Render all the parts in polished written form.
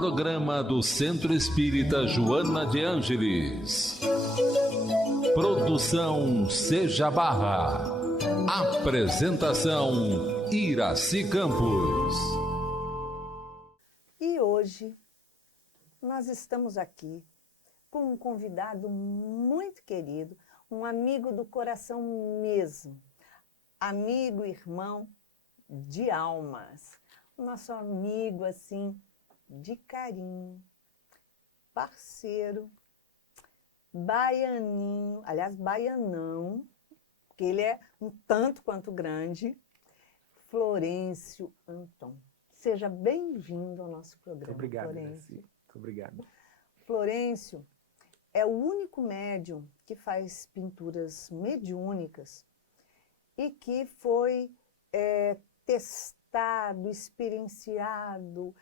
programa do Centro Espírita Joana de Ângeles. Produção Seja Barra. Apresentação Iraci Campos. E hoje nós estamos aqui com um convidado muito querido, um amigo do coração mesmo, amigo, irmão de almas, nosso amigo assim de carinho, parceiro, baianinho, aliás, baianão, porque ele é um tanto quanto grande, Florencio Anton. Seja bem-vindo ao nosso programa. Muito obrigado, Florencio. Muito obrigado. Florencio é o único médium que faz pinturas mediúnicas e que foi testado, experienciado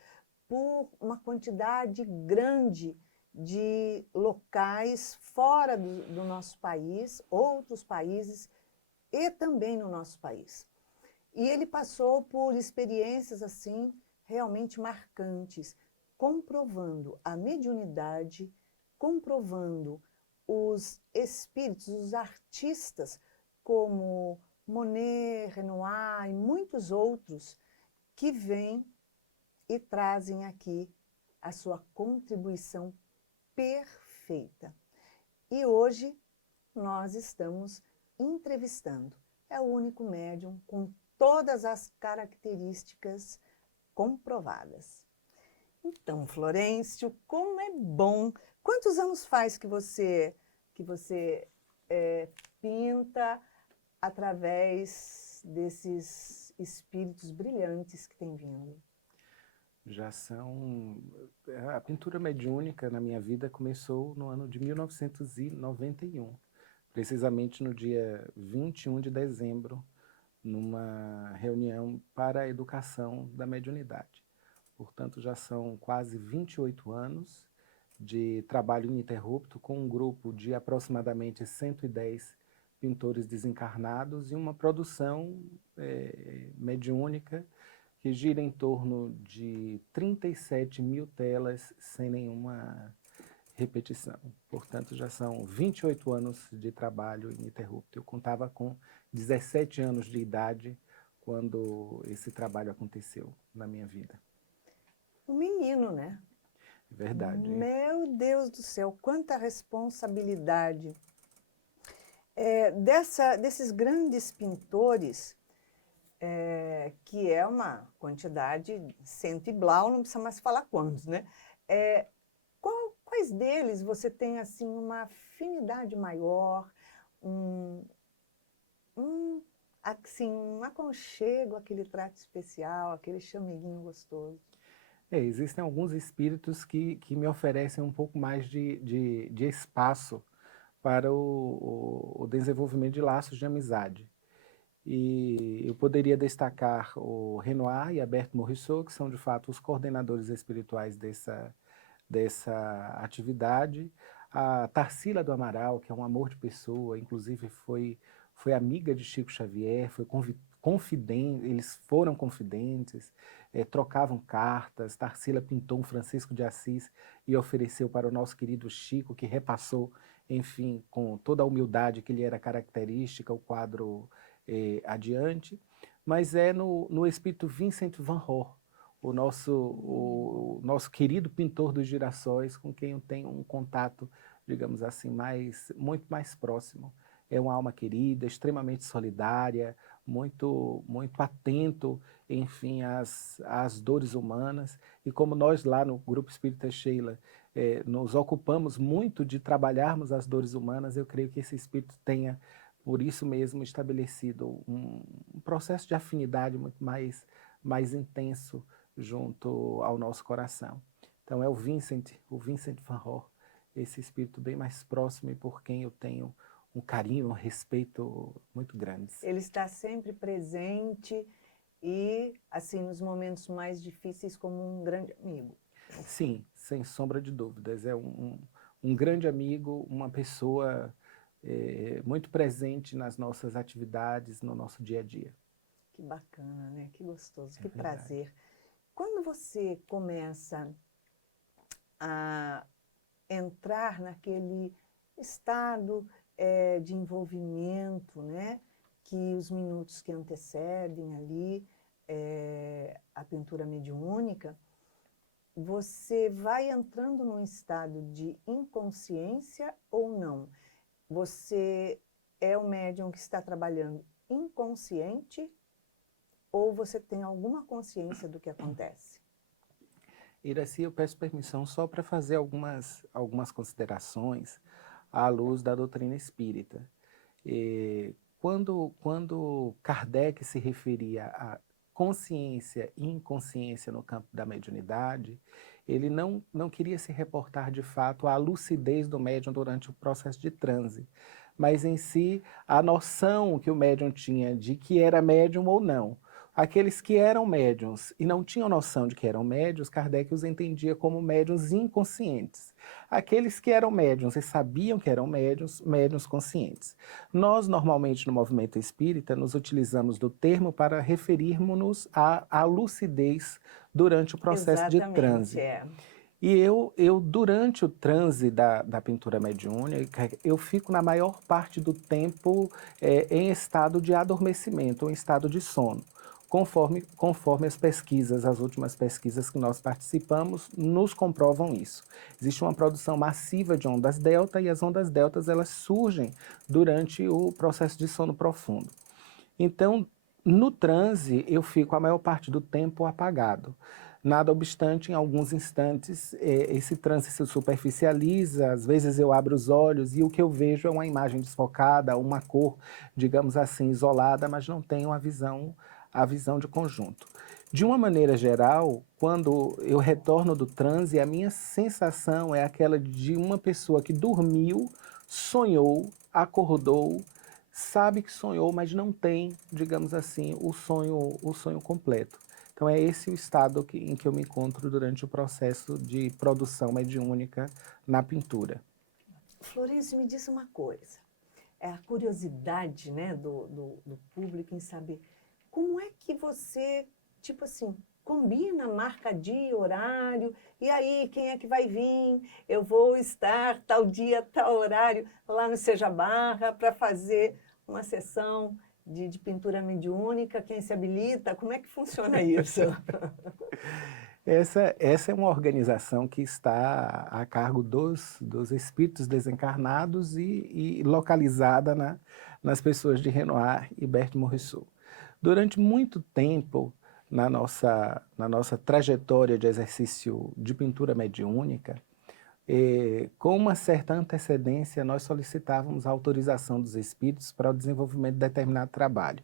por uma quantidade grande de locais fora do nosso país, outros países e também no nosso país. E ele passou por experiências assim realmente marcantes, comprovando a mediunidade, comprovando os espíritos, os artistas como Monet, Renoir e muitos outros que vêm e trazem aqui a sua contribuição perfeita. E hoje nós estamos entrevistando. É o único médium com todas as características comprovadas. Então, Florencio, como é bom! Quantos anos faz que você pinta através desses espíritos brilhantes que têm vindo? Já são... A pintura mediúnica na minha vida começou no ano de 1991, precisamente no dia 21 de dezembro, numa reunião para a educação da mediunidade. Portanto, já são quase 28 anos de trabalho ininterrupto com um grupo de aproximadamente 110 pintores desencarnados e uma produção mediúnica que gira em torno de 37 mil telas sem nenhuma repetição. Portanto, já são 28 anos de trabalho ininterrupto. Eu contava com 17 anos de idade quando esse trabalho aconteceu na minha vida. Um menino, né? Verdade. Meu Deus do céu, quanta responsabilidade. Desses grandes pintores, que é uma quantidade, cento e blau, não precisa mais falar quantos, né? Quais deles você tem assim, uma afinidade maior, assim, um aconchego, aquele trato especial, aquele chameguinho gostoso? Existem alguns espíritos que me oferecem um pouco mais de espaço para o desenvolvimento de laços de amizade. E eu poderia destacar o Renoir e a Berthe Morisot, que são de fato os coordenadores espirituais dessa atividade. A Tarsila do Amaral, que é um amor de pessoa, inclusive foi amiga de Chico Xavier, foi confidente, eles foram confidentes, trocavam cartas. Tarsila pintou um Francisco de Assis e ofereceu para o nosso querido Chico, que repassou, enfim, com toda a humildade que lhe era característica, o quadro adiante. Mas é no espírito Vincent van Gogh, o nosso querido pintor dos girassóis, com quem eu tenho um contato, digamos assim, muito mais próximo. É uma alma querida, extremamente solidária, muito atento, enfim, às dores humanas. E como nós lá no Grupo Espírita Sheila nos ocupamos muito de trabalharmos as dores humanas, eu creio que esse espírito tenha, por isso mesmo, estabelecido um processo de afinidade muito mais intenso junto ao nosso coração. Então é o Vincent van Gogh, esse espírito bem mais próximo e por quem eu tenho um carinho, um respeito muito grandes. Ele está sempre presente e, assim, nos momentos mais difíceis, como um grande amigo. Sim, sem sombra de dúvidas. É um grande amigo, uma pessoa muito presente nas nossas atividades, no nosso dia a dia. Que bacana, né? Que gostoso, que verdade. prazer. Quando você começa a entrar naquele estado de envolvimento, né? Que os minutos que antecedem ali a pintura mediúnica, você vai entrando num estado de inconsciência ou não? Você é o médium que está trabalhando inconsciente ou você tem alguma consciência do que acontece? Iraci, eu peço permissão só para fazer algumas considerações à luz da doutrina espírita. Quando Kardec se referia a consciência e inconsciência no campo da mediunidade, ele não queria se reportar de fato à lucidez do médium durante o processo de transe, mas em si a noção que o médium tinha de que era médium ou não. Aqueles que eram médiuns e não tinham noção de que eram médiuns, Kardec os entendia como médiuns inconscientes. Aqueles que eram médiuns e sabiam que eram médiuns, médiuns conscientes. Nós, normalmente, no movimento espírita, nos utilizamos do termo para referirmos-nos à lucidez durante o processo de transe. E durante o transe da pintura mediúnica, eu fico na maior parte do tempo em estado de adormecimento, ou em estado de sono. Conforme as pesquisas, as últimas pesquisas que nós participamos, nos comprovam isso. Existe uma produção massiva de ondas delta e as ondas deltas elas surgem durante o processo de sono profundo. Então, no transe, eu fico a maior parte do tempo apagado. Nada obstante, em alguns instantes, esse transe se superficializa, às vezes eu abro os olhos e o que eu vejo é uma imagem desfocada, uma cor, digamos assim, isolada, mas não tenho a visão de conjunto. De uma maneira geral, quando eu retorno do transe, a minha sensação é aquela de uma pessoa que dormiu, sonhou, acordou, sabe que sonhou, mas não tem, digamos assim, o sonho completo. Então é esse o estado em que eu me encontro durante o processo de produção mediúnica na pintura. Florencio, me diz uma coisa. É a curiosidade, né, do público em saber como é que você, tipo assim, combina, marca dia, horário, e aí quem é que vai vir? Eu vou estar tal dia, tal horário lá no Seja Barra para fazer uma sessão de pintura mediúnica, quem se habilita? Como é que funciona isso? Essa é uma organização que está a cargo dos espíritos desencarnados e localizada nas pessoas de Renoir e Berthe Morisot. Durante muito tempo, na nossa trajetória de exercício de pintura mediúnica, com uma certa antecedência, nós solicitávamos a autorização dos espíritos para o desenvolvimento de determinado trabalho.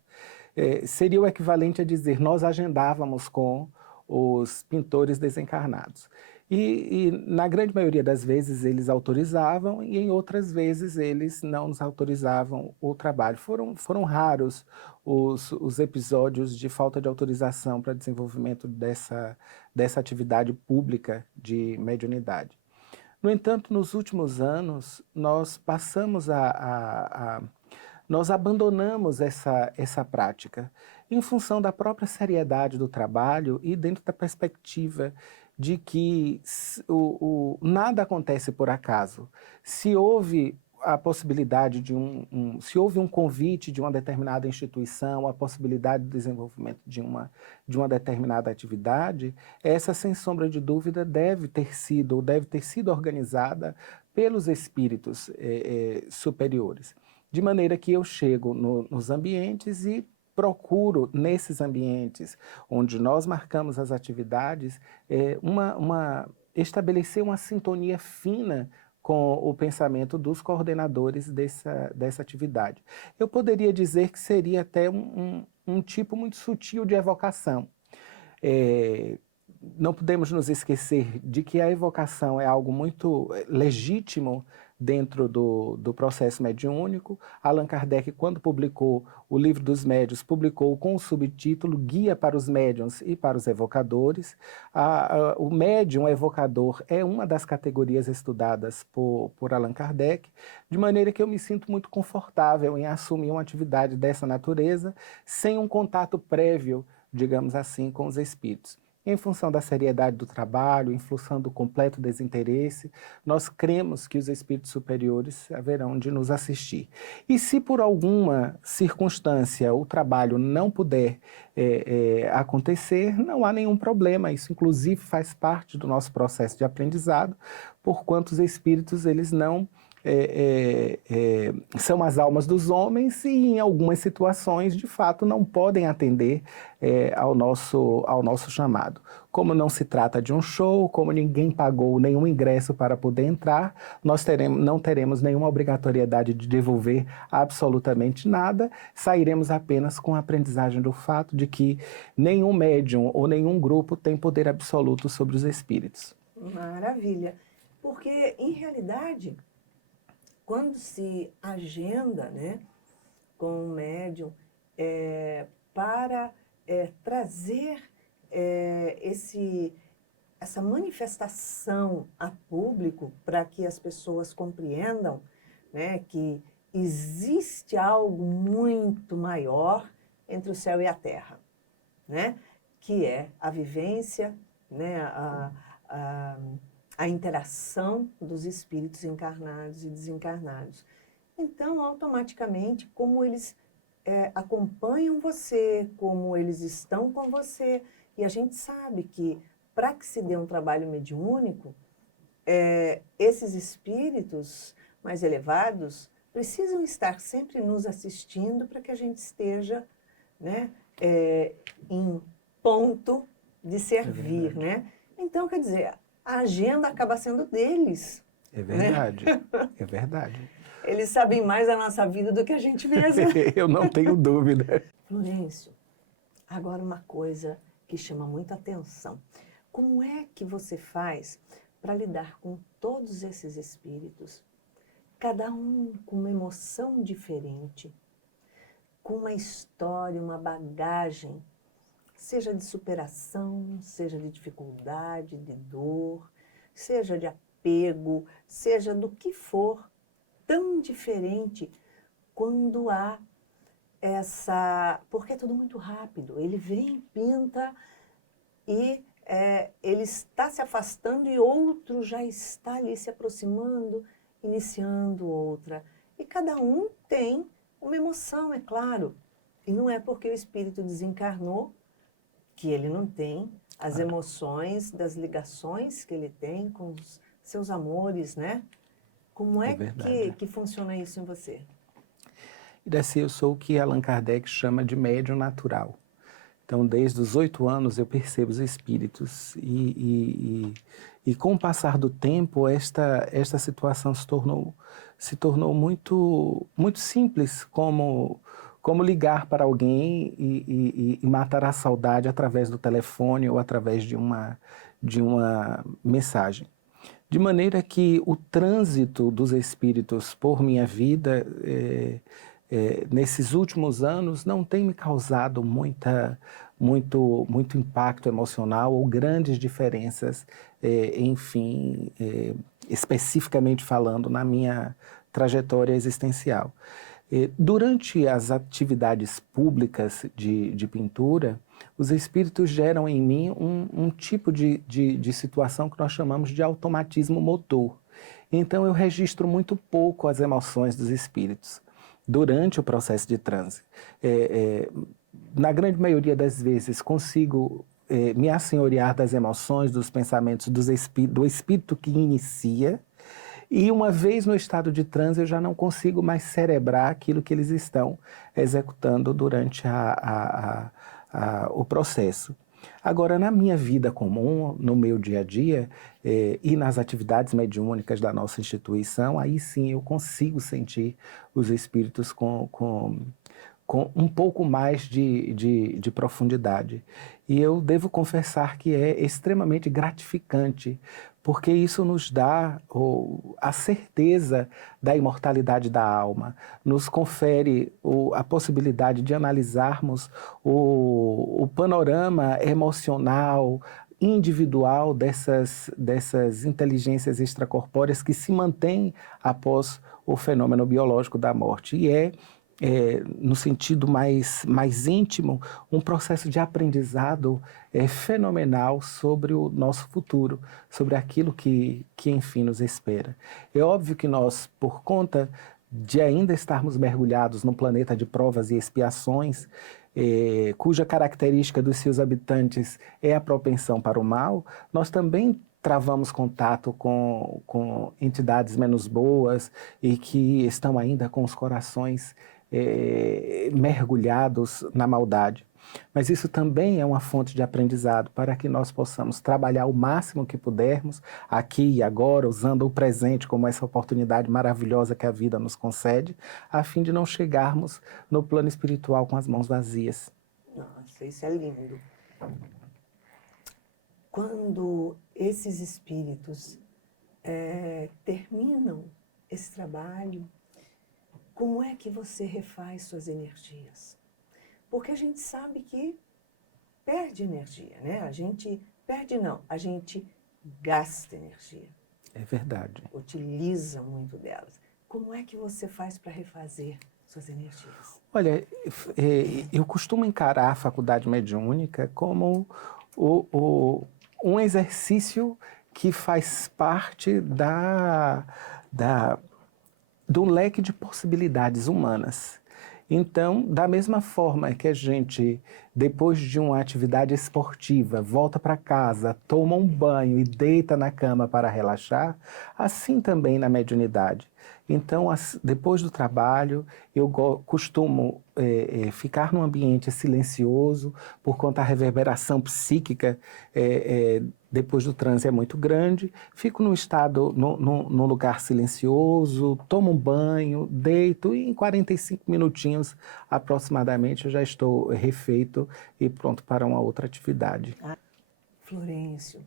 Seria o equivalente a dizer, nós agendávamos com os pintores desencarnados. E na grande maioria das vezes eles autorizavam e em outras vezes eles não nos autorizavam o trabalho. Foram raros os episódios de falta de autorização para desenvolvimento dessa atividade pública de mediunidade. No entanto, nos últimos anos, nós passamos nós abandonamos essa prática em função da própria seriedade do trabalho e dentro da perspectiva de que nada acontece por acaso. Se houve a possibilidade se houve um convite de uma determinada instituição, a possibilidade de desenvolvimento de uma determinada atividade, essa, sem sombra de dúvida, deve ter sido organizada pelos espíritos superiores. De maneira que eu chego nos ambientes e procuro, nesses ambientes onde nós marcamos as atividades, estabelecer uma sintonia fina com o pensamento dos coordenadores dessa atividade. Eu poderia dizer que seria até um tipo muito sutil de evocação. Não podemos nos esquecer de que a evocação é algo muito legítimo dentro do processo mediúnico. Allan Kardec, quando publicou o Livro dos Médiuns, publicou com o subtítulo Guia para os Médiuns e para os Evocadores. O médium evocador é uma das categorias estudadas por Allan Kardec, de maneira que eu me sinto muito confortável em assumir uma atividade dessa natureza, sem um contato prévio, digamos assim, com os espíritos. em função da seriedade do trabalho, em função do completo desinteresse, nós cremos que os espíritos superiores haverão de nos assistir. E se por alguma circunstância o trabalho não puder acontecer, não há nenhum problema. Isso, inclusive, faz parte do nosso processo de aprendizado, porquanto os espíritos, eles não são as almas dos homens e, em algumas situações, de fato, não podem atender ao nosso chamado. Como não se trata de um show, como ninguém pagou nenhum ingresso para poder entrar, nós não teremos nenhuma obrigatoriedade de devolver absolutamente nada, sairemos apenas com a aprendizagem do fato de que nenhum médium ou nenhum grupo tem poder absoluto sobre os espíritos. Maravilha. Porque, em realidade, quando se agenda, né, com o médium para trazer essa manifestação a público para que as pessoas compreendam, né, que existe algo muito maior entre o céu e a terra, né, que é a vivência, né, a interação dos espíritos encarnados e desencarnados. Então, automaticamente, como eles acompanham você, como eles estão com você, e a gente sabe que, para que se dê um trabalho mediúnico, esses espíritos mais elevados precisam estar sempre nos assistindo para que a gente esteja, né, em ponto de servir, né? Então, quer dizer, a agenda acaba sendo deles. É verdade, né? É verdade. Eles sabem mais da nossa vida do que a gente mesma. Eu não tenho dúvida. Florencio, agora uma coisa que chama muita atenção. Como é que você faz para lidar com todos esses espíritos, cada um com uma emoção diferente, com uma história, uma bagagem, seja de superação, seja de dificuldade, de dor, seja de apego, seja do que for, tão diferente quando há porque é tudo muito rápido, ele vem, pinta e ele está se afastando e outro já está ali se aproximando, iniciando outra. E cada um tem uma emoção, é claro. E não é porque o espírito desencarnou que ele não tem as emoções das ligações que ele tem com os seus amores, né? Como é que funciona isso em você? Iraci, eu sou o que Allan Kardec chama de médium natural. Então, desde os 8 anos eu percebo os espíritos e com o passar do tempo esta situação se tornou muito, muito simples, como ligar para alguém e matar a saudade através do telefone ou através de uma mensagem. De maneira que o trânsito dos espíritos por minha vida, nesses últimos anos, não tem me causado muito impacto emocional ou grandes diferenças, enfim, especificamente falando, na minha trajetória existencial. Durante as atividades públicas de pintura, os espíritos geram em mim um tipo de situação que nós chamamos de automatismo motor. Então, eu registro muito pouco as emoções dos espíritos durante o processo de transe. Na grande maioria das vezes, consigo me assenhorear das emoções, dos pensamentos do espírito que inicia, e uma vez no estado de transe, eu já não consigo mais cerebrar aquilo que eles estão executando durante o processo. Agora, na minha vida comum, no meu dia a dia, e nas atividades mediúnicas da nossa instituição, aí sim eu consigo sentir os espíritos com um pouco mais de profundidade. E eu devo confessar que é extremamente gratificante, porque isso nos dá a certeza da imortalidade da alma, nos confere a possibilidade de analisarmos o panorama emocional, individual dessas inteligências extracorpóreas que se mantêm após o fenômeno biológico da morte. E é no sentido mais íntimo, um processo de aprendizado fenomenal sobre o nosso futuro, sobre aquilo que enfim nos espera. É óbvio que nós, por conta de ainda estarmos mergulhados num planeta de provas e expiações, cuja característica dos seus habitantes é a propensão para o mal, nós também travamos contato com entidades menos boas e que estão ainda com os corações mergulhados na maldade. Mas isso também é uma fonte de aprendizado para que nós possamos trabalhar o máximo que pudermos, aqui e agora, usando o presente como essa oportunidade maravilhosa que a vida nos concede, a fim de não chegarmos no plano espiritual com as mãos vazias. Nossa, isso é lindo. Quando esses espíritos terminam esse trabalho, como é que você refaz suas energias? Porque a gente sabe que perde energia, né? A gente perde não, a gente gasta energia. É verdade. Utiliza muito delas. Como é que você faz para refazer suas energias? Olha, eu costumo encarar a faculdade mediúnica como um exercício que faz parte do leque de possibilidades humanas. Então, da mesma forma que a gente, depois de uma atividade esportiva, volta para casa, toma um banho e deita na cama para relaxar, assim também na mediunidade. Então, depois do trabalho, eu costumo ficar num ambiente silencioso, por conta da reverberação psíquica depois do transe é muito grande, fico num estado, num lugar silencioso, tomo um banho, deito e em 45 minutinhos aproximadamente eu já estou refeito e pronto para uma outra atividade. Florencio,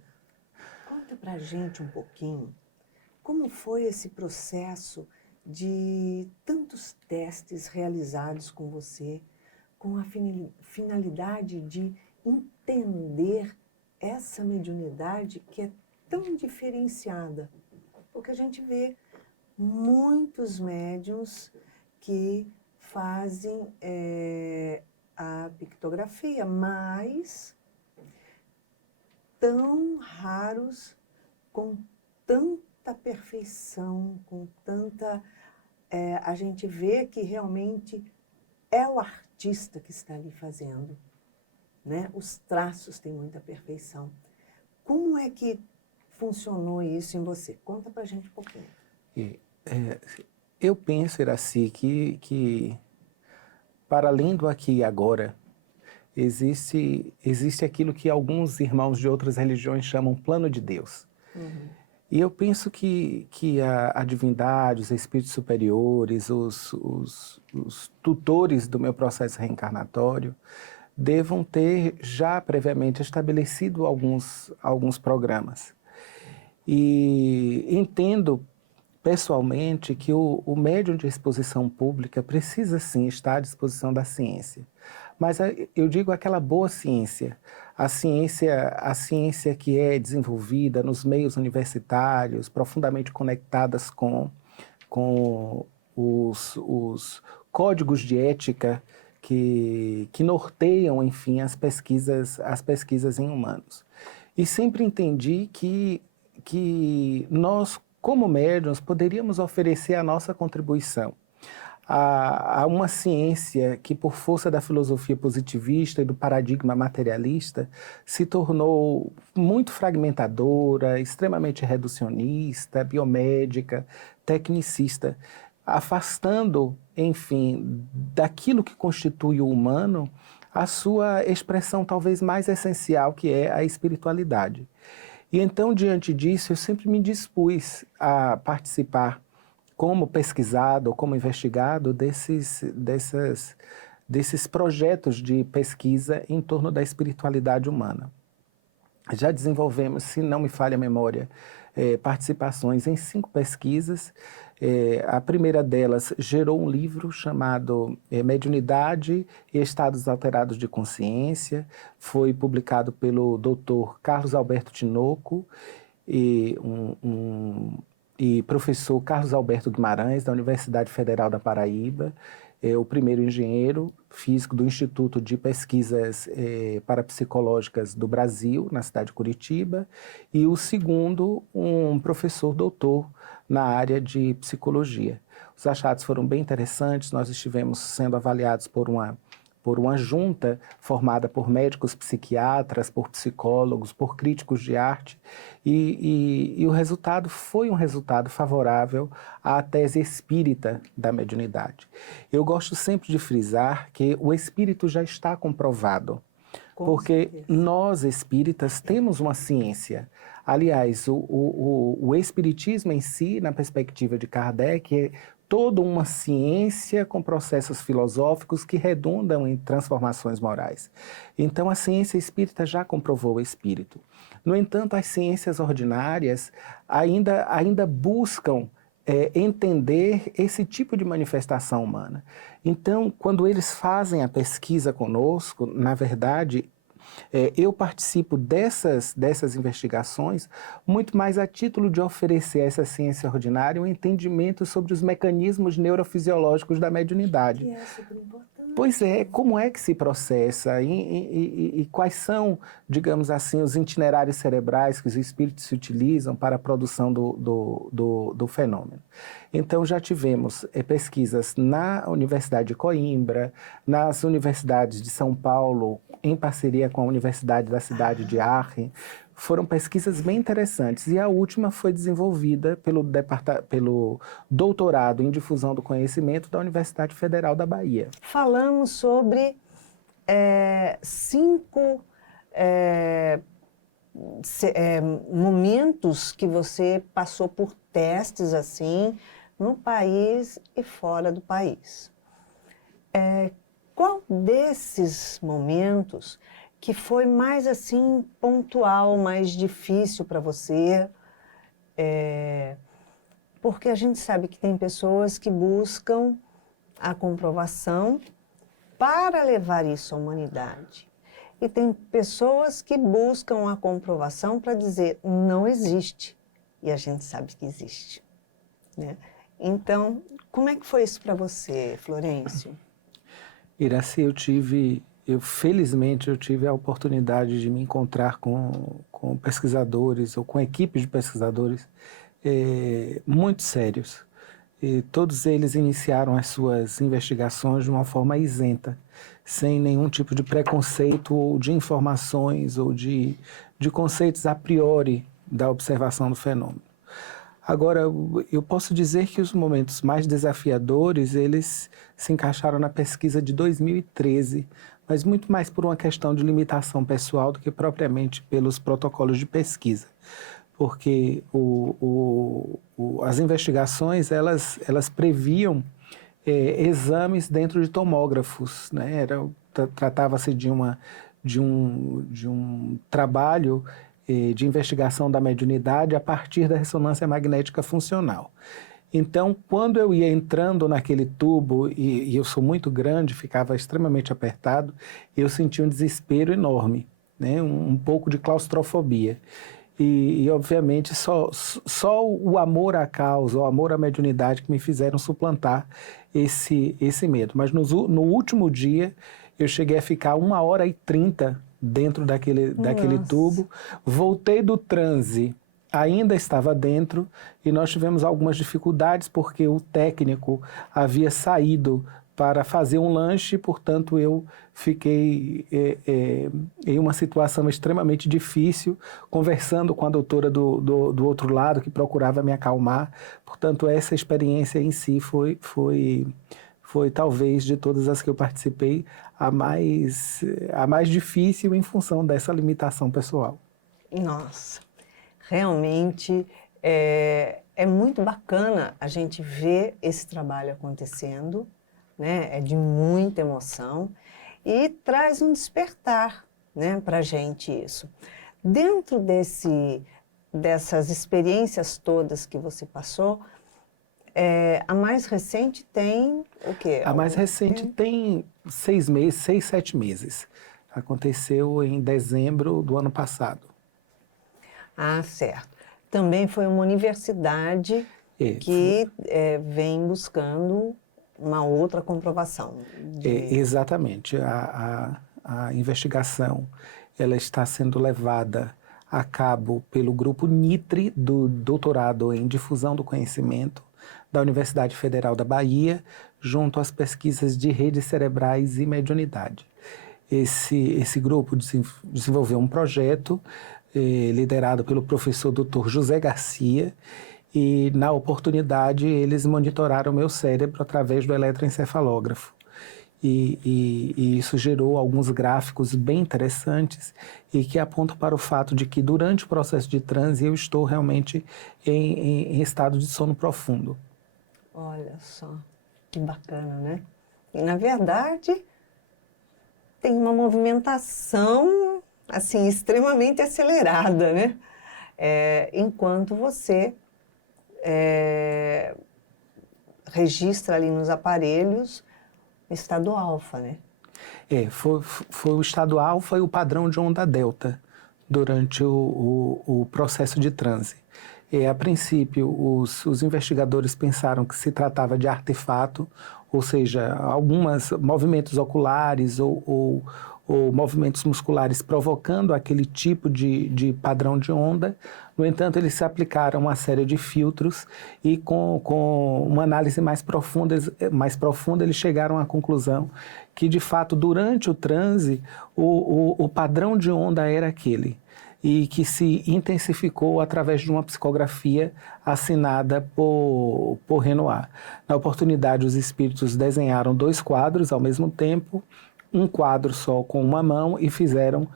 conta pra gente um pouquinho como foi esse processo de tantos testes realizados com você, com a finalidade de entender essa mediunidade que é tão diferenciada. Porque a gente vê muitos médiuns que fazem a pictografia, mas tão raros, com tanta perfeição, com tanta... a gente vê que realmente é o artista que está ali fazendo, né? Os traços têm muita perfeição. Como é que funcionou isso em você? Conta pra gente um pouquinho. Eu penso, Iraci, que para além do aqui e agora, existe aquilo que alguns irmãos de outras religiões chamam plano de Deus. Uhum. E eu penso que a divindade, os espíritos superiores, os tutores do meu processo reencarnatório, devam ter já previamente estabelecido alguns programas. E entendo pessoalmente que o médium de exposição pública precisa sim estar à disposição da ciência. Mas eu digo aquela boa ciência, a ciência que é desenvolvida nos meios universitários, profundamente conectadas com os códigos de ética que norteiam, enfim, as pesquisas em humanos. E sempre entendi que nós, como médiuns, poderíamos oferecer a nossa contribuição a uma ciência que, por força da filosofia positivista e do paradigma materialista, se tornou muito fragmentadora, extremamente reducionista, biomédica, tecnicista, afastando, enfim, daquilo que constitui o humano a sua expressão talvez mais essencial, que é a espiritualidade. E então, diante disso, eu sempre me dispus a participar como pesquisado, como investigado desses projetos de pesquisa em torno da espiritualidade humana. Já desenvolvemos, se não me falha a memória, participações em 5 pesquisas. A primeira delas gerou um livro chamado Mediunidade e Estados Alterados de Consciência. Foi publicado pelo Dr. Carlos Alberto Tinoco e professor Carlos Alberto Guimarães, da Universidade Federal da Paraíba. o primeiro engenheiro físico do Instituto de Pesquisas Parapsicológicas do Brasil, na cidade de Curitiba, e o segundo, um professor doutor na área de psicologia. Os achados foram bem interessantes, nós estivemos sendo avaliados por uma junta formada por médicos psiquiatras, por psicólogos, por críticos de arte, e o resultado foi um resultado favorável à tese espírita da mediunidade. Eu gosto sempre de frisar que o espírito já está comprovado, porque nós espíritas temos uma ciência. Aliás, o espiritismo em si, na perspectiva de Kardec, é toda uma ciência com processos filosóficos que redundam em transformações morais. Então, a ciência espírita já comprovou o espírito. No entanto, as ciências ordinárias ainda buscam entender esse tipo de manifestação humana. Então, quando eles fazem a pesquisa conosco, na verdade, eu participo dessas investigações muito mais a título de oferecer a essa ciência ordinária um entendimento sobre os mecanismos neurofisiológicos da mediunidade. Que é super importante. Pois é, como é que se processa e quais são, digamos assim, os itinerários cerebrais que os espíritos se utilizam para a produção do fenômeno. Então, já tivemos pesquisas na Universidade de Coimbra, nas universidades de São Paulo, em parceria com a Universidade da cidade de Aachen. Foram pesquisas bem interessantes. E a última foi desenvolvida pelo doutorado em difusão do conhecimento da Universidade Federal da Bahia. Falamos sobre 5 momentos que você passou por testes assim, no país e fora do país. Qual desses momentos que foi mais assim pontual, mais difícil para você? Porque a gente sabe que tem pessoas que buscam a comprovação para levar isso à humanidade. E tem pessoas que buscam a comprovação para dizer não existe. E a gente sabe que existe, né? Então, como é que foi isso para você, Florencio? Iraci, felizmente eu tive a oportunidade de me encontrar com pesquisadores ou com equipes de pesquisadores muito sérios. E todos eles iniciaram as suas investigações de uma forma isenta, sem nenhum tipo de preconceito ou de informações ou de conceitos a priori da observação do fenômeno. Agora, eu posso dizer que os momentos mais desafiadores, eles se encaixaram na pesquisa de 2013, mas muito mais por uma questão de limitação pessoal do que propriamente pelos protocolos de pesquisa. Porque as investigações, elas previam exames dentro de tomógrafos, né? Tratava-se de um trabalho de investigação da mediunidade a partir da ressonância magnética funcional. Então, quando eu ia entrando naquele tubo, e eu sou muito grande, ficava extremamente apertado, eu sentia um desespero enorme, né? Um pouco de claustrofobia. E obviamente, só o amor à causa, o amor à mediunidade que me fizeram suplantar esse medo. Mas no último dia, eu cheguei a ficar 1h30 dentro daquele tubo, voltei do transe, ainda estava dentro, e nós tivemos algumas dificuldades porque o técnico havia saído para fazer um lanche, portanto eu fiquei em uma situação extremamente difícil, conversando com a doutora do outro lado, que procurava me acalmar. Portanto, essa experiência em si foi talvez, de todas as que eu participei, a mais difícil em função dessa limitação pessoal. Nossa, realmente é muito bacana a gente ver esse trabalho acontecendo, né? É de muita emoção e traz um despertar, né, para a gente isso. Dentro dessas experiências todas que você passou, a mais recente tem o quê? A mais recente tem 6 meses, 6, 7 meses. Aconteceu em dezembro do ano passado. Ah, certo. Também foi uma universidade que vem buscando uma outra comprovação. Exatamente. A investigação ela está sendo levada a cabo pelo grupo NITRE, do doutorado em difusão do conhecimento, da Universidade Federal da Bahia, junto às pesquisas de redes cerebrais e mediunidade. Esse grupo desenvolveu um projeto liderado pelo professor Dr. José Garcia, e na oportunidade eles monitoraram o meu cérebro através do eletroencefalógrafo. E isso gerou alguns gráficos bem interessantes e que apontam para o fato de que durante o processo de transe eu estou realmente em estado de sono profundo. Olha só, que bacana, né? E, na verdade, tem uma movimentação, assim, extremamente acelerada, né? Enquanto você registra ali nos aparelhos o estado alfa, né? Foi o estado alfa e o padrão de onda delta durante o processo de transe. A princípio, os investigadores pensaram que se tratava de artefato, ou seja, alguns movimentos oculares ou movimentos musculares provocando aquele tipo de padrão de onda. No entanto, eles se aplicaram uma série de filtros e com uma análise mais profunda, eles chegaram à conclusão que, de fato, durante o transe, o padrão de onda era aquele, e que se intensificou através de uma psicografia assinada por Renoir. Na oportunidade, os espíritos desenharam 2 quadros ao mesmo tempo, um quadro só com uma mão, e fizeram,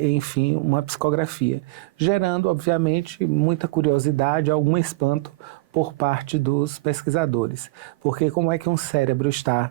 enfim, uma psicografia, gerando, obviamente, muita curiosidade, algum espanto por parte dos pesquisadores. Porque como é que um cérebro está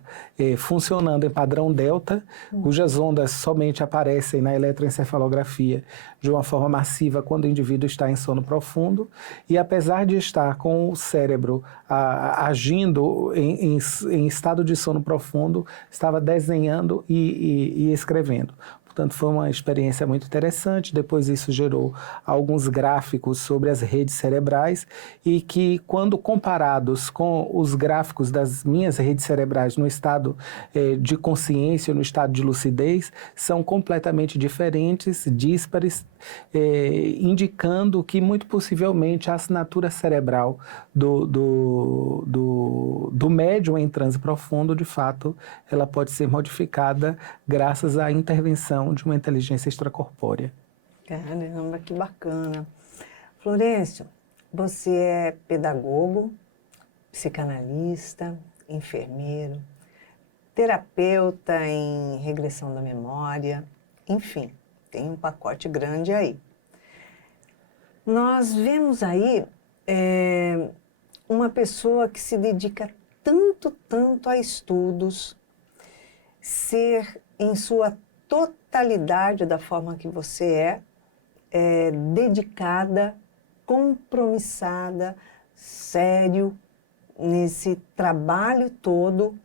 funcionando em padrão delta, cujas ondas somente aparecem na eletroencefalografia de uma forma massiva quando o indivíduo está em sono profundo, e apesar de estar com o cérebro agindo em estado de sono profundo, estava desenhando e escrevendo. Portanto, foi uma experiência muito interessante. Depois isso gerou alguns gráficos sobre as redes cerebrais e que, quando comparados com os gráficos das minhas redes cerebrais no estado de consciência, no estado de lucidez, são completamente diferentes, díspares, indicando que, muito possivelmente, a assinatura cerebral do médium em transe profundo, de fato, ela pode ser modificada graças à intervenção de uma inteligência extracorpórea. Caramba, que bacana. Florencio, você é pedagogo, psicanalista, enfermeiro, terapeuta em regressão da memória, enfim, tem um pacote grande aí. Nós vemos aí uma pessoa que se dedica tanto a estudos, ser em sua totalidade da forma que você dedicada, compromissada, sério, nesse trabalho todo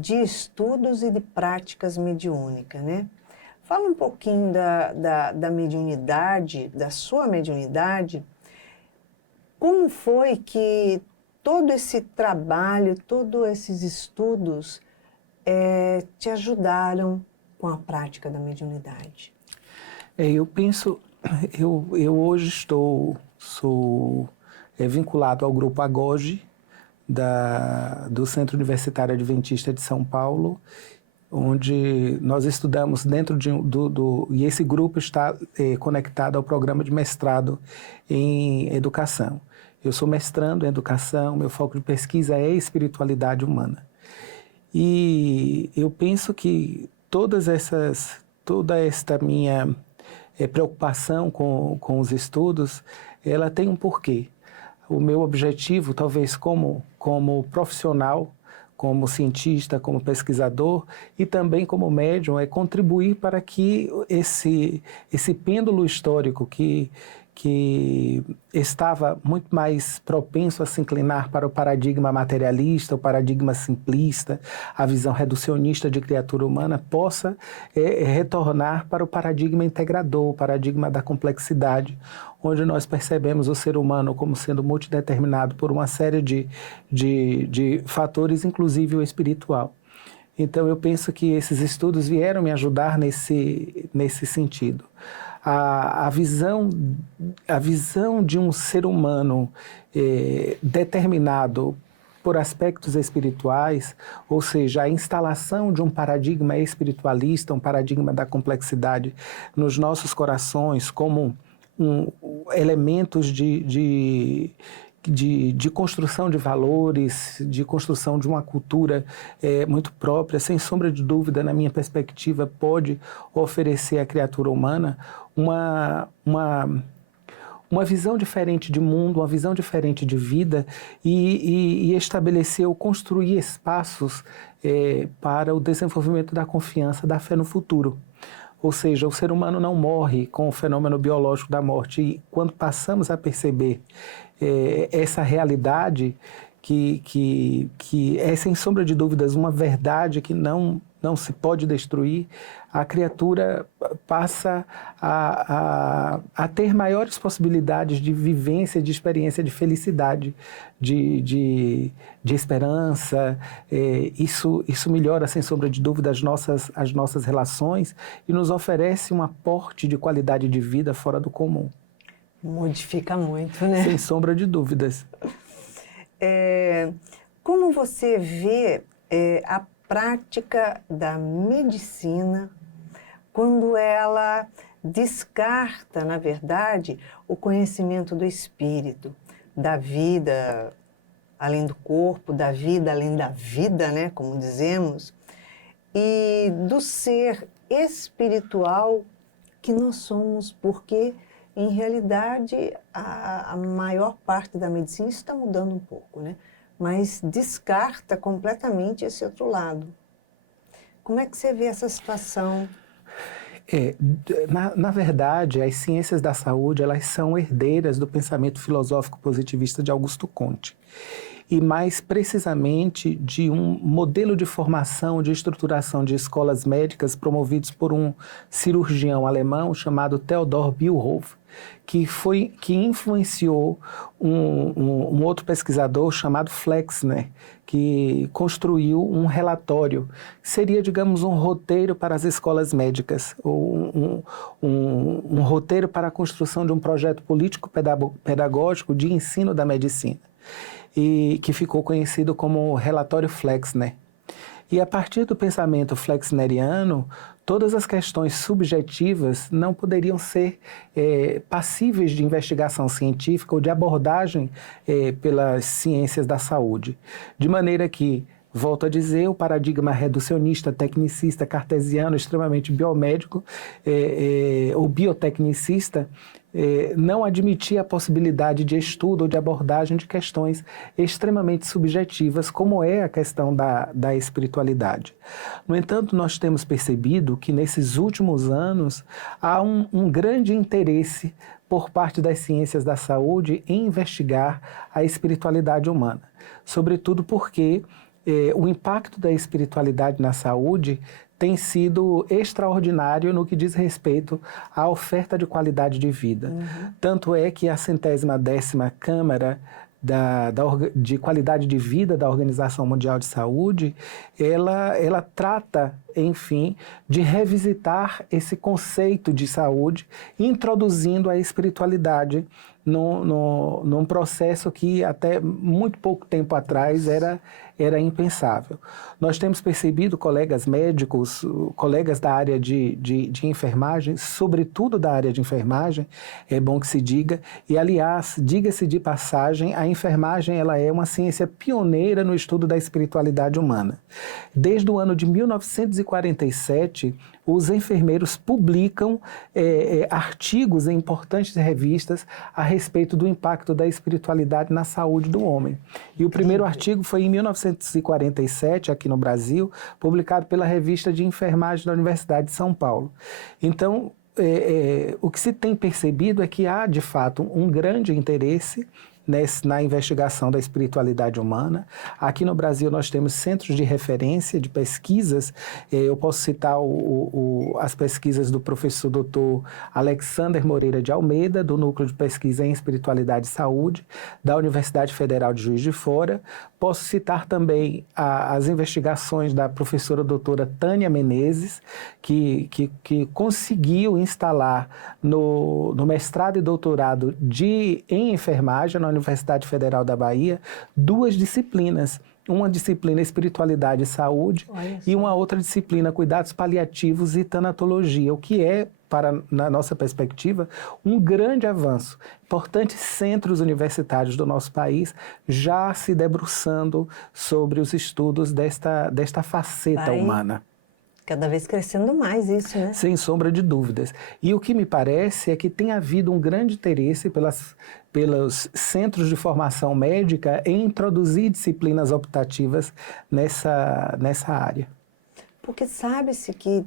de estudos e de práticas mediúnicas, né? Fala um pouquinho da mediunidade, da sua mediunidade. Como foi que todo esse trabalho, todos esses estudos te ajudaram com a prática da mediunidade? Eu penso, eu hoje sou vinculado ao grupo AGOGE, do Centro Universitário Adventista de São Paulo, onde nós estudamos dentro e esse grupo está conectado ao programa de mestrado em educação. Eu sou mestrando em educação, meu foco de pesquisa é espiritualidade humana. E eu penso que toda esta minha preocupação com os estudos, ela tem um porquê. O meu objetivo, talvez como profissional, como cientista, como pesquisador e também como médium, é contribuir para que esse pêndulo histórico que estava muito mais propenso a se inclinar para o paradigma materialista, o paradigma simplista, a visão reducionista de criatura humana, possa retornar para o paradigma integrador, o paradigma da complexidade, onde nós percebemos o ser humano como sendo multideterminado por uma série de fatores, inclusive o espiritual. Então, eu penso que esses estudos vieram me ajudar nesse sentido. A visão de um ser humano determinado por aspectos espirituais, ou seja, a instalação de um paradigma espiritualista, um paradigma da complexidade nos nossos corações como elementos de construção de valores, de construção de uma cultura muito própria, sem sombra de dúvida, na minha perspectiva, pode oferecer à criatura humana uma visão diferente de mundo, uma visão diferente de vida e estabelecer ou construir espaços para o desenvolvimento da confiança, da fé no futuro. Ou seja, o ser humano não morre com o fenômeno biológico da morte. E quando passamos a perceber essa realidade, que é, sem sombra de dúvidas, uma verdade que não se pode destruir, a criatura passa a ter maiores possibilidades de vivência, de experiência de felicidade, de esperança. Isso melhora, sem sombra de dúvida, as nossas relações e nos oferece um aporte de qualidade de vida fora do comum. Modifica muito, né? Sem sombra de dúvidas. Como você vê a prática da medicina quando ela descarta, na verdade, o conhecimento do espírito, da vida além do corpo, da vida além da vida, né, como dizemos, e do ser espiritual que nós somos, porque, em realidade, a maior parte da medicina está mudando um pouco, né? Mas descarta completamente esse outro lado. Como é que você vê essa situação? Na verdade, as ciências da saúde, elas são herdeiras do pensamento filosófico positivista de Augusto Comte. E mais precisamente de um modelo de formação, de estruturação de escolas médicas promovidos por um cirurgião alemão chamado Theodor Bierhoff, que influenciou um outro pesquisador chamado Flexner, que construiu um relatório, que seria, digamos, um roteiro para as escolas médicas, ou um roteiro para a construção de um projeto político-pedagógico de ensino da medicina, e que ficou conhecido como relatório Flexner. E a partir do pensamento flexneriano, todas as questões subjetivas não poderiam ser passíveis de investigação científica ou de abordagem pelas ciências da saúde. De maneira que, volto a dizer, o paradigma reducionista, tecnicista, cartesiano, extremamente biomédico ou biotecnicista, não admitia a possibilidade de estudo ou de abordagem de questões extremamente subjetivas, como é a questão da espiritualidade. No entanto, nós temos percebido que nesses últimos anos há um grande interesse por parte das ciências da saúde em investigar a espiritualidade humana, sobretudo porque o impacto da espiritualidade na saúde tem sido extraordinário no que diz respeito à oferta de qualidade de vida. Tanto é que a 110ª Câmara de Qualidade de Vida da Organização Mundial de Saúde, ela trata, enfim, de revisitar esse conceito de saúde, introduzindo a espiritualidade num processo que até muito pouco tempo atrás era impensável. Nós temos percebido colegas médicos, colegas da área de enfermagem, sobretudo da área de enfermagem, é bom que se diga, e aliás, diga-se de passagem, a enfermagem ela é uma ciência pioneira no estudo da espiritualidade humana. Desde o ano de 1947, os enfermeiros publicam artigos em importantes revistas a respeito do impacto da espiritualidade na saúde do homem. E o primeiro artigo foi em 1947, aqui no Brasil, publicado pela Revista de Enfermagem da Universidade de São Paulo. Então, o que se tem percebido é que há, de fato, um grande interesse na investigação da espiritualidade humana. Aqui no Brasil nós temos centros de referência de pesquisas. Eu posso citar as pesquisas do professor Dr. Alexander Moreira de Almeida, do Núcleo de Pesquisa em Espiritualidade e Saúde, da Universidade Federal de Juiz de Fora. Posso citar também as investigações da professora doutora Tânia Menezes, que conseguiu instalar no mestrado e doutorado em enfermagem na Universidade Federal da Bahia 2 disciplinas. Uma disciplina Espiritualidade e Saúde e uma outra disciplina Cuidados Paliativos e Tanatologia, o que é, na nossa perspectiva, um grande avanço. Importantes centros universitários do nosso país já se debruçando sobre os estudos desta faceta humana. Cada vez crescendo mais isso, né? Sem sombra de dúvidas. E o que me parece é que tem havido um grande interesse pelos centros de formação médica em introduzir disciplinas optativas nessa área. Porque sabe-se que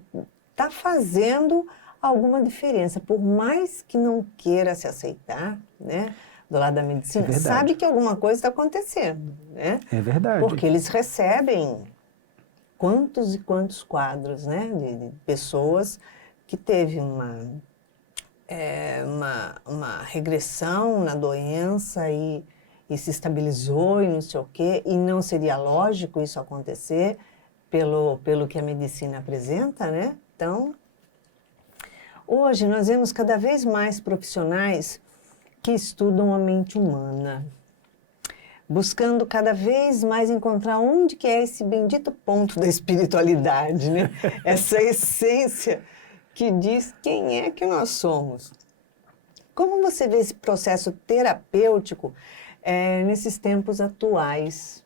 está fazendo alguma diferença, por mais que não queira se aceitar, né, do lado da medicina, sabe que alguma coisa está acontecendo, né? É verdade. Porque eles recebem quantos e quantos quadros, né, de pessoas que teve uma regressão na doença e se estabilizou e não sei o quê, e não seria lógico isso acontecer pelo que a medicina apresenta, né? Então, hoje nós vemos cada vez mais profissionais que estudam a mente humana, buscando cada vez mais encontrar onde que é esse bendito ponto da espiritualidade, né? Essa essência que diz quem é que nós somos. Como você vê esse processo terapêutico nesses tempos atuais?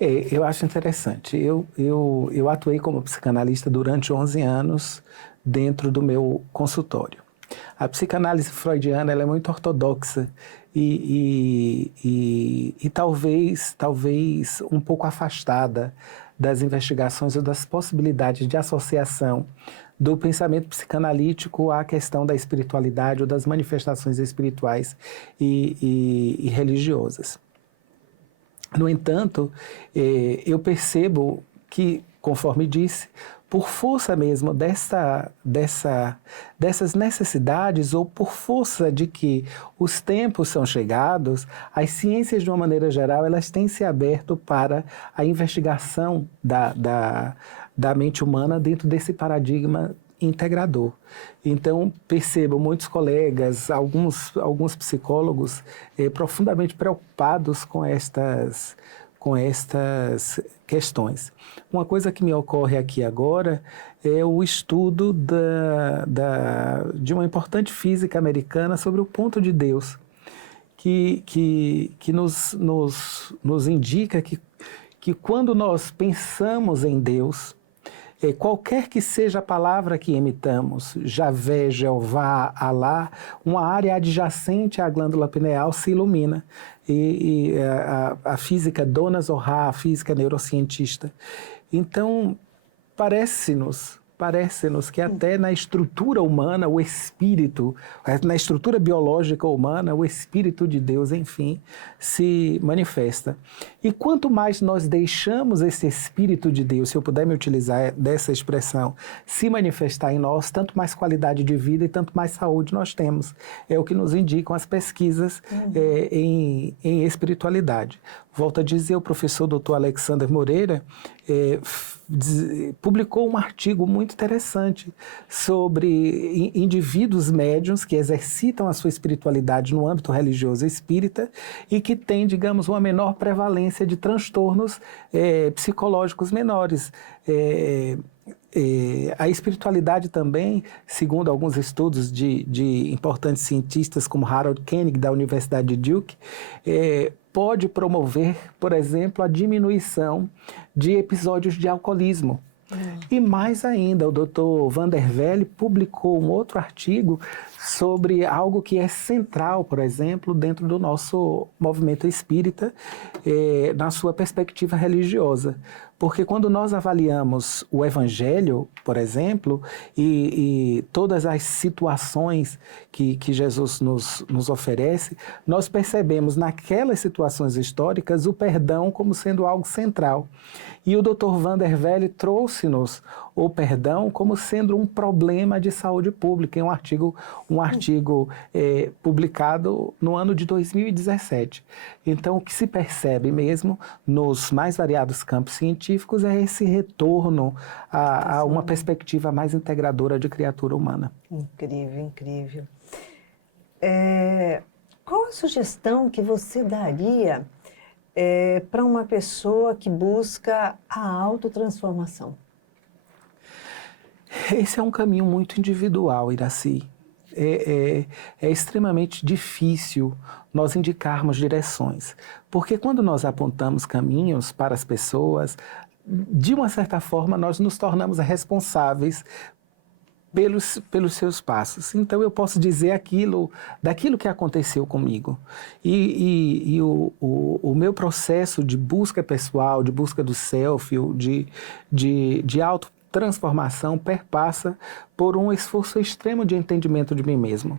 Eu acho interessante. Eu atuei como psicanalista durante 11 anos dentro do meu consultório. A psicanálise freudiana ela é muito ortodoxa e talvez um pouco afastada das investigações ou das possibilidades de associação do pensamento psicanalítico à questão da espiritualidade ou das manifestações espirituais e religiosas. No entanto, eu percebo que, conforme disse, por força mesmo dessas necessidades ou por força de que os tempos são chegados, as ciências, de uma maneira geral, elas têm se aberto para a investigação da mente humana dentro desse paradigma integrador. Então, percebo muitos colegas, alguns psicólogos profundamente preocupados com estas questões. Uma coisa que me ocorre aqui agora é o estudo de uma importante física americana sobre o ponto de Deus, que nos indica que quando nós pensamos em Deus, qualquer que seja a palavra que emitamos, Javé, Jeová, Alá, uma área adjacente à glândula pineal se ilumina. E a física Donna Zohar, a física neurocientista. Então, parece-nos que até na estrutura humana, o espírito, na estrutura biológica humana, o espírito de Deus, enfim, se manifesta. E quanto mais nós deixamos esse espírito de Deus, se eu puder me utilizar dessa expressão, se manifestar em nós, tanto mais qualidade de vida e tanto mais saúde nós temos. É o que nos indicam as pesquisas em espiritualidade. Volto a dizer, o professor Dr. Alexander Moreira publicou um artigo muito interessante sobre indivíduos médiuns que exercitam a sua espiritualidade no âmbito religioso espírita e que têm, digamos, uma menor prevalência de transtornos psicológicos menores. A espiritualidade também, segundo alguns estudos de importantes cientistas como Harold Koenig, da Universidade de Duke, pode promover, por exemplo, a diminuição de episódios de alcoolismo. E mais ainda, o Dr. Van der Velde publicou um outro artigo sobre algo que é central, por exemplo, dentro do nosso movimento espírita, na sua perspectiva religiosa. Porque quando nós avaliamos o Evangelho, por exemplo, e todas as situações que Jesus nos oferece, nós percebemos naquelas situações históricas o perdão como sendo algo central. E o Dr. Vandervelde trouxe-nos o perdão como sendo um problema de saúde pública, em um artigo publicado no ano de 2017. Então, o que se percebe mesmo nos mais variados campos científicos é esse retorno a uma perspectiva mais integradora de criatura humana. Incrível, incrível. Qual a sugestão que você daria para uma pessoa que busca a autotransformação? Esse é um caminho muito individual, Iraci. É extremamente difícil nós indicarmos direções, porque quando nós apontamos caminhos para as pessoas, de uma certa forma nós nos tornamos responsáveis pelos seus passos. Então eu posso dizer daquilo que aconteceu comigo. E o meu processo de busca pessoal, de busca do self, de autotransformação perpassa por um esforço extremo de entendimento de mim mesmo,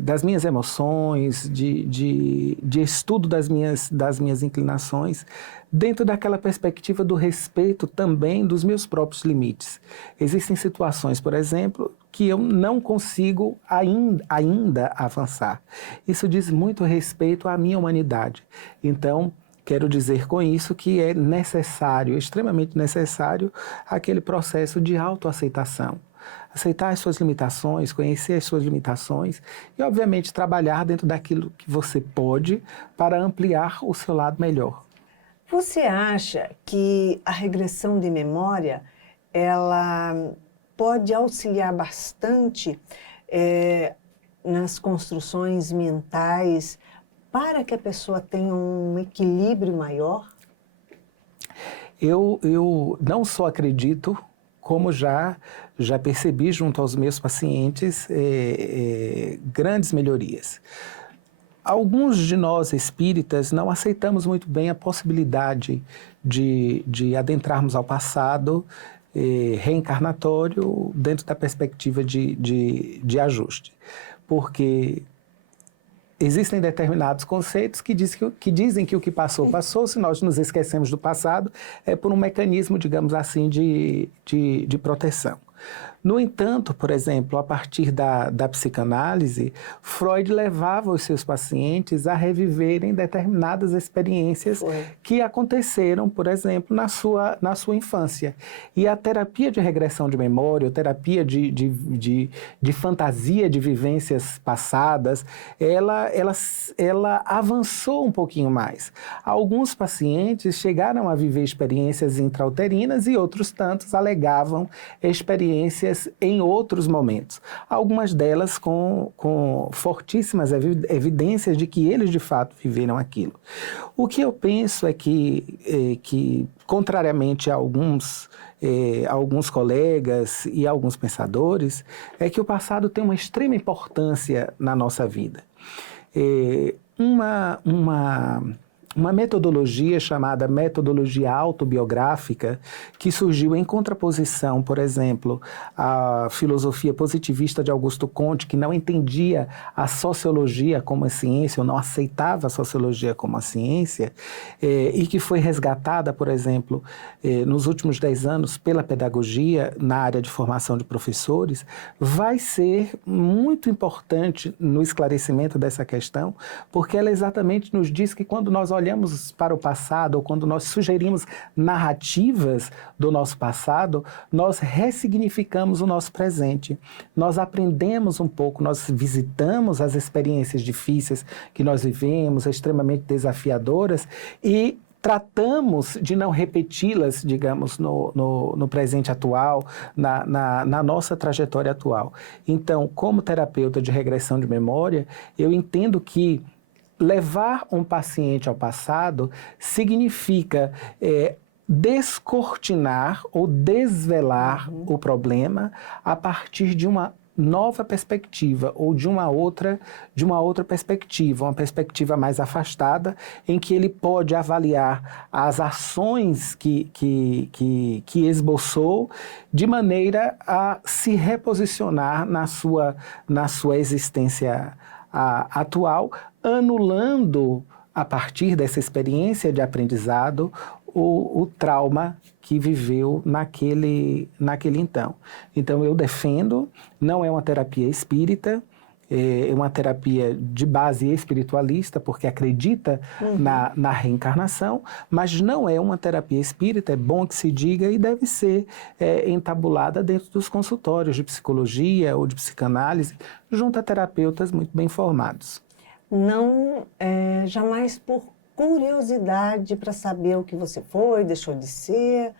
das minhas emoções, de estudo das minhas inclinações, dentro daquela perspectiva do respeito também dos meus próprios limites. Existem situações, por exemplo, que eu não consigo ainda avançar. Isso diz muito respeito à minha humanidade. Então, quero dizer com isso que é necessário, extremamente necessário, aquele processo de autoaceitação. Aceitar as suas limitações, conhecer as suas limitações e, obviamente, trabalhar dentro daquilo que você pode para ampliar o seu lado melhor. Você acha que a regressão de memória, ela pode auxiliar bastante nas construções mentais para que a pessoa tenha um equilíbrio maior? Eu não só acredito, como já percebi junto aos meus pacientes grandes melhorias. Alguns de nós espíritas não aceitamos muito bem a possibilidade de adentrarmos ao passado reencarnatório dentro da perspectiva de ajuste, porque existem determinados conceitos que dizem que o que passou, passou. Se nós nos esquecemos do passado, é por um mecanismo, digamos assim, de proteção. No entanto, por exemplo, a partir da psicanálise, Freud levava os seus pacientes a reviverem determinadas experiências que aconteceram, por exemplo, na sua infância. E a terapia de regressão de memória, a terapia de fantasia de vivências passadas, ela avançou um pouquinho mais. Alguns pacientes chegaram a viver experiências intrauterinas e outros tantos alegavam experiências em outros momentos. Algumas delas com fortíssimas evidências de que eles de fato viveram aquilo. O que eu penso é que contrariamente a alguns colegas e alguns pensadores, é que o passado tem uma extrema importância na nossa vida. Uma metodologia chamada metodologia autobiográfica, que surgiu em contraposição, por exemplo, à filosofia positivista de Augusto Comte, que não entendia a sociologia como a ciência, ou não aceitava a sociologia como a ciência, e que foi resgatada, por exemplo, nos últimos 10 anos pela pedagogia na área de formação de professores, vai ser muito importante no esclarecimento dessa questão, porque ela exatamente nos diz que quando nós olhamos para o passado, ou quando nós sugerimos narrativas do nosso passado, nós ressignificamos o nosso presente. Nós aprendemos um pouco, nós visitamos as experiências difíceis que nós vivemos, extremamente desafiadoras, e tratamos de não repeti-las, digamos, no presente atual, na nossa trajetória atual. Então, como terapeuta de regressão de memória, eu entendo que levar um paciente ao passado significa descortinar ou desvelar o problema a partir de uma nova perspectiva ou de uma outra perspectiva, uma perspectiva mais afastada, em que ele pode avaliar as ações que esboçou de maneira a se reposicionar na sua existência atual, anulando, a partir dessa experiência de aprendizado, o trauma que viveu naquele então. Então, eu defendo, não é uma terapia espírita, é uma terapia de base espiritualista, porque acredita na reencarnação, mas não é uma terapia espírita, é bom que se diga, e deve ser entabulada dentro dos consultórios de psicologia ou de psicanálise, junto a terapeutas muito bem formados. Não, jamais por curiosidade para saber o que você foi, deixou de ser,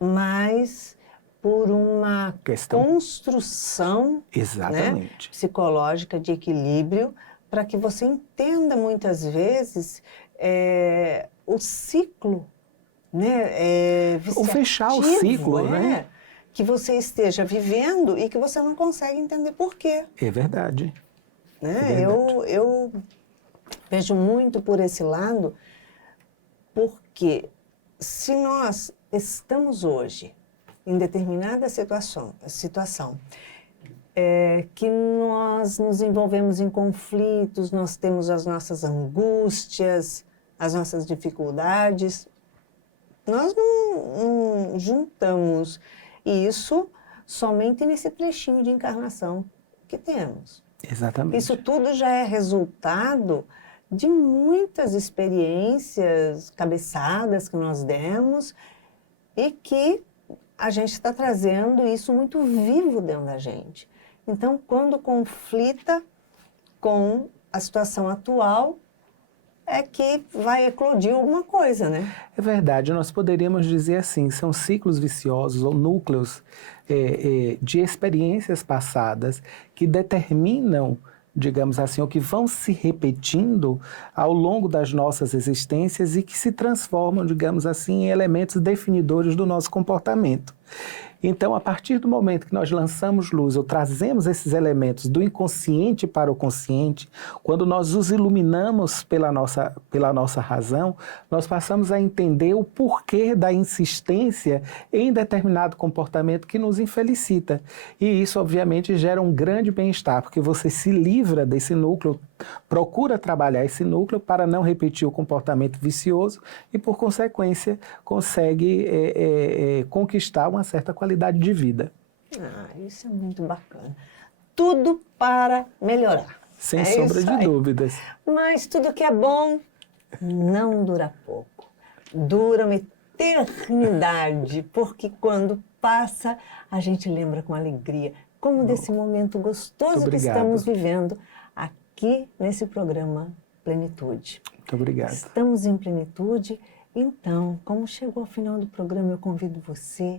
mas por uma construção, né, psicológica de equilíbrio, para que você entenda muitas vezes o ciclo, né, ou fechar o ciclo, né? Que você esteja vivendo e que você não consegue entender por quê. É verdade. Né? Eu vejo muito por esse lado, porque se nós estamos hoje em determinada situação que nós nos envolvemos em conflitos, nós temos as nossas angústias, as nossas dificuldades, nós não juntamos isso somente nesse trechinho de encarnação que temos. Exatamente. Isso tudo já é resultado de muitas experiências, cabeçadas que nós demos e que a gente está trazendo isso muito vivo dentro da gente. Então, quando conflita com a situação atual, é que vai eclodir alguma coisa, né? É verdade, nós poderíamos dizer assim, são ciclos viciosos ou núcleos de experiências passadas que determinam, digamos assim, ou que vão se repetindo ao longo das nossas existências e que se transformam, digamos assim, em elementos definidores do nosso comportamento. Então, a partir do momento que nós lançamos luz ou trazemos esses elementos do inconsciente para o consciente, quando nós os iluminamos pela nossa razão, nós passamos a entender o porquê da insistência em determinado comportamento que nos infelicita. E isso, obviamente, gera um grande bem-estar, porque você se livra desse núcleo, procura trabalhar esse núcleo para não repetir o comportamento vicioso e, por consequência, consegue conquistar uma certa qualidade de vida. Isso é muito bacana. Tudo para melhorar. Sem sombra de dúvidas. Mas tudo que é bom não dura pouco. Dura uma eternidade, porque quando passa, a gente lembra com alegria, como desse momento gostoso que estamos vivendo aqui nesse programa Plenitude. Muito obrigado. Estamos em plenitude, então, como chegou ao final do programa, eu convido você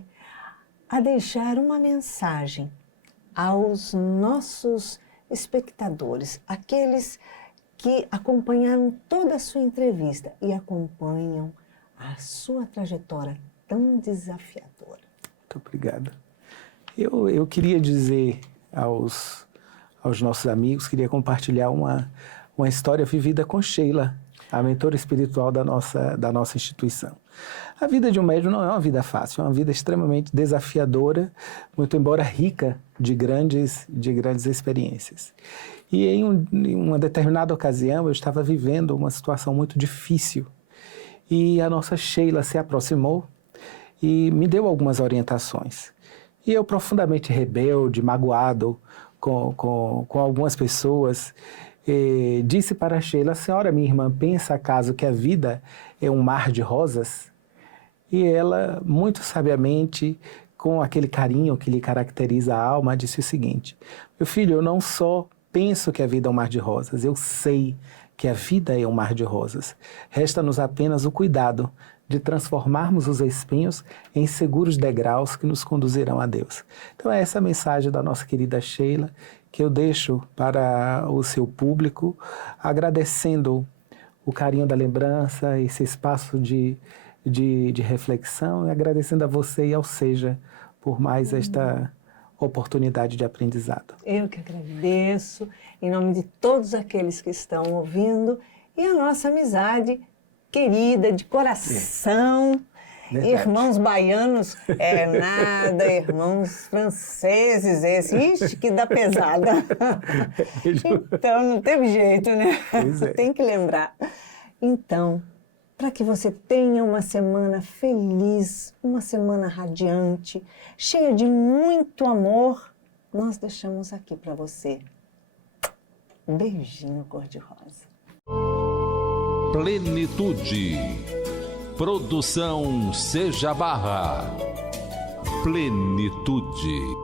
a deixar uma mensagem aos nossos espectadores, aqueles que acompanharam toda a sua entrevista e acompanham a sua trajetória tão desafiadora. Muito obrigado. Eu queria dizer aos nossos amigos, queria compartilhar uma história vivida com Sheila, a mentora espiritual da nossa instituição. A vida de um médium não é uma vida fácil, é uma vida extremamente desafiadora, muito embora rica de grandes experiências. E em uma determinada ocasião eu estava vivendo uma situação muito difícil e a nossa Sheila se aproximou e me deu algumas orientações. E eu, profundamente rebelde, magoado com algumas pessoas, disse para a Sheila: senhora, minha irmã, pensa acaso que a vida é um mar de rosas? E ela, muito sabiamente, com aquele carinho que lhe caracteriza a alma, disse o seguinte: meu filho, eu não só penso que a vida é um mar de rosas, eu sei que a vida é um mar de rosas. Resta-nos apenas o cuidado de transformarmos os espinhos em seguros degraus que nos conduzirão a Deus. Então é essa a mensagem da nossa querida Sheila, que eu deixo para o seu público, agradecendo o carinho da lembrança, esse espaço de reflexão, e agradecendo a você e ao Seja por mais esta oportunidade de aprendizado. Eu que agradeço, em nome de todos aqueles que estão ouvindo, e a nossa amizade querida, de coração. Verdade. Irmãos baianos é nada, irmãos franceses esse, ixi, que dá pesada. Então não teve jeito, né? Pois é. Tem que lembrar. Então, para que você tenha uma semana feliz, uma semana radiante, cheia de muito amor, nós deixamos aqui para você. Um beijinho cor-de-rosa. Plenitude. Produção Seja Barra. Plenitude.